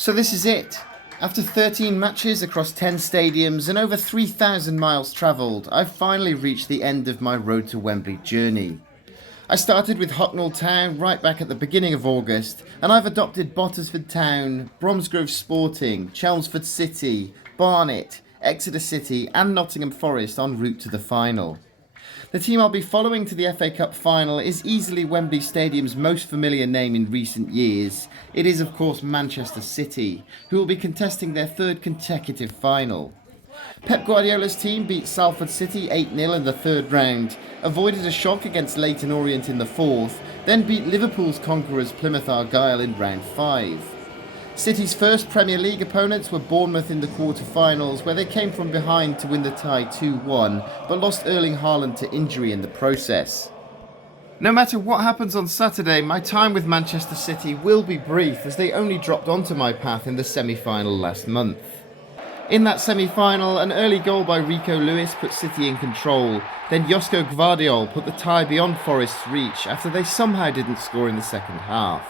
So this is it. After 13 matches across 10 stadiums and over 3,000 miles travelled, I've finally reached the end of my Road to Wembley journey. I started with Hucknall Town right back at the beginning of August, and I've adopted Bottisford Town, Bromsgrove Sporting, Chelmsford City, Barnet, Exeter City and Nottingham Forest en route to the final. The team I'll be following to the FA Cup final is easily Wembley Stadium's most familiar name in recent years. It is of course Manchester City, who will be contesting their third consecutive final. Pep Guardiola's team beat Salford City 8-0 in the third round, avoided a shock against Leyton Orient in the fourth, then beat Liverpool's conquerors Plymouth Argyle in round 5. City's first Premier League opponents were Bournemouth in the quarter-finals, where they came from behind to win the tie 2-1, but lost Erling Haaland to injury in the process. No matter what happens on Saturday, my time with Manchester City will be brief, as they only dropped onto my path in the semi-final last month. In that semi-final, an early goal by Rico Lewis put City in control, then Josko Gvardiol put the tie beyond Forest's reach after they somehow didn't score in the second half.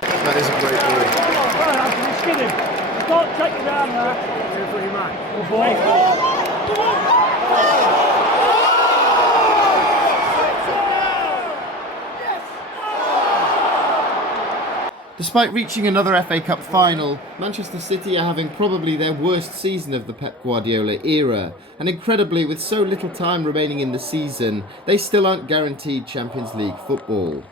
That is a great ball. Don't take it down Despite reaching another FA Cup final, Manchester City are having probably their worst season of the Pep Guardiola era, and incredibly, with so little time remaining in the season, they still aren't guaranteed Champions League football.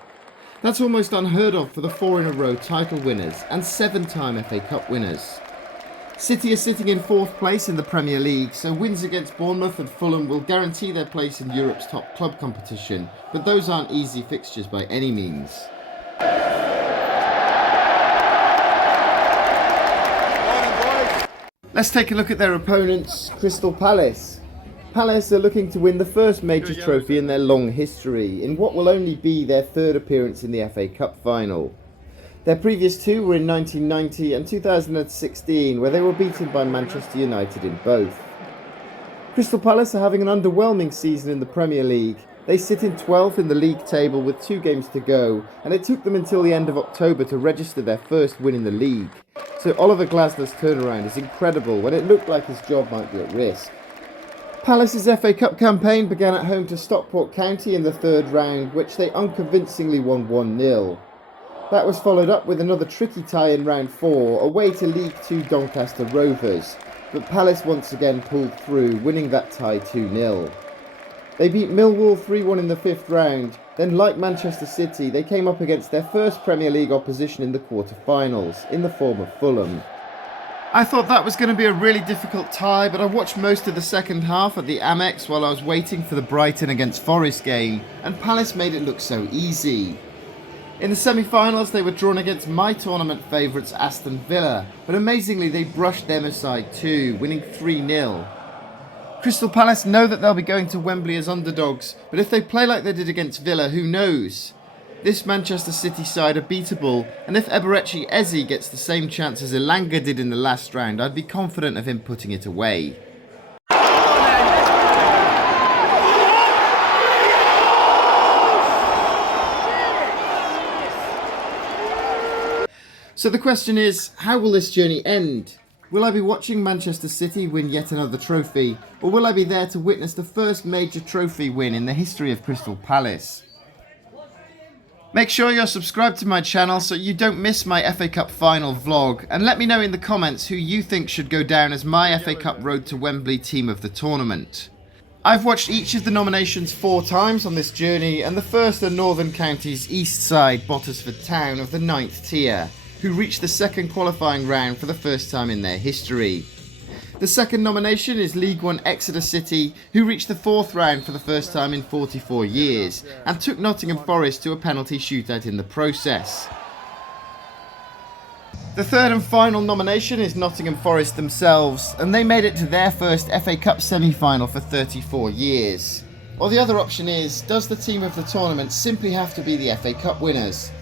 That's almost unheard of for the 4-in-a-row title winners and 7-time FA Cup winners. City are sitting in 4th place in the Premier League, so wins against Bournemouth and Fulham will guarantee their place in Europe's top club competition, but those aren't easy fixtures by any means. Let's take a look at their opponents, Crystal Palace. Palace are looking to win the first major trophy in their long history, in what will only be their third appearance in the FA Cup final. Their previous two were in 1990 and 2016, where they were beaten by Manchester United in both. Crystal Palace are having an underwhelming season in the Premier League. They sit in 12th in the league table with 2 games to go, and it took them until the end of October to register their first win in the league. So Oliver Glasner's turnaround is incredible when it looked like his job might be at risk. Palace's FA Cup campaign began at home to Stockport County in the third round, which they unconvincingly won 1-0. That was followed up with another tricky tie in round 4, away to League 2 Doncaster Rovers, but Palace once again pulled through, winning that tie 2-0. They beat Millwall 3-1 in the 5th round, then like Manchester City, they came up against their first Premier League opposition in the quarter-finals, in the form of Fulham. I thought that was going to be a really difficult tie, but I watched most of the second half at the Amex while I was waiting for the Brighton against Forest game, and Palace made it look so easy. In the semi-finals they were drawn against my tournament favourites Aston Villa, but amazingly they brushed them aside too, winning 3-0. Crystal Palace know that they'll be going to Wembley as underdogs, but if they play like they did against Villa, who knows? This Manchester City side are beatable, and if Eberechi Eze gets the same chance as Elanga did in the last round, I'd be confident of him putting it away. So the question is, how will this journey end? Will I be watching Manchester City win yet another trophy, or will I be there to witness the first major trophy win in the history of Crystal Palace? Make sure you're subscribed to my channel so you don't miss my FA Cup final vlog, and let me know in the comments who you think should go down as my FA Cup Road to Wembley team of the tournament. I've watched each of the nominations 4 times on this journey, and the first are Northern County's East Side Bottisford Town of the 9th tier, who reached the second qualifying round for the first time in their history. The second nomination is League One Exeter City, who reached the 4th round for the first time in 44 years, and took Nottingham Forest to a penalty shootout in the process. The third and final nomination is Nottingham Forest themselves, and they made it to their first FA Cup semi-final for 34 years. Or the other option is, does the team of the tournament simply have to be the FA Cup winners?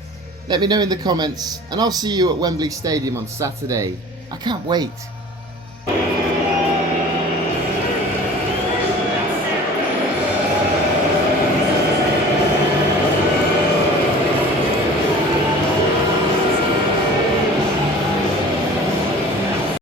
Let me know in the comments, and I'll see you at Wembley Stadium on Saturday. I can't wait.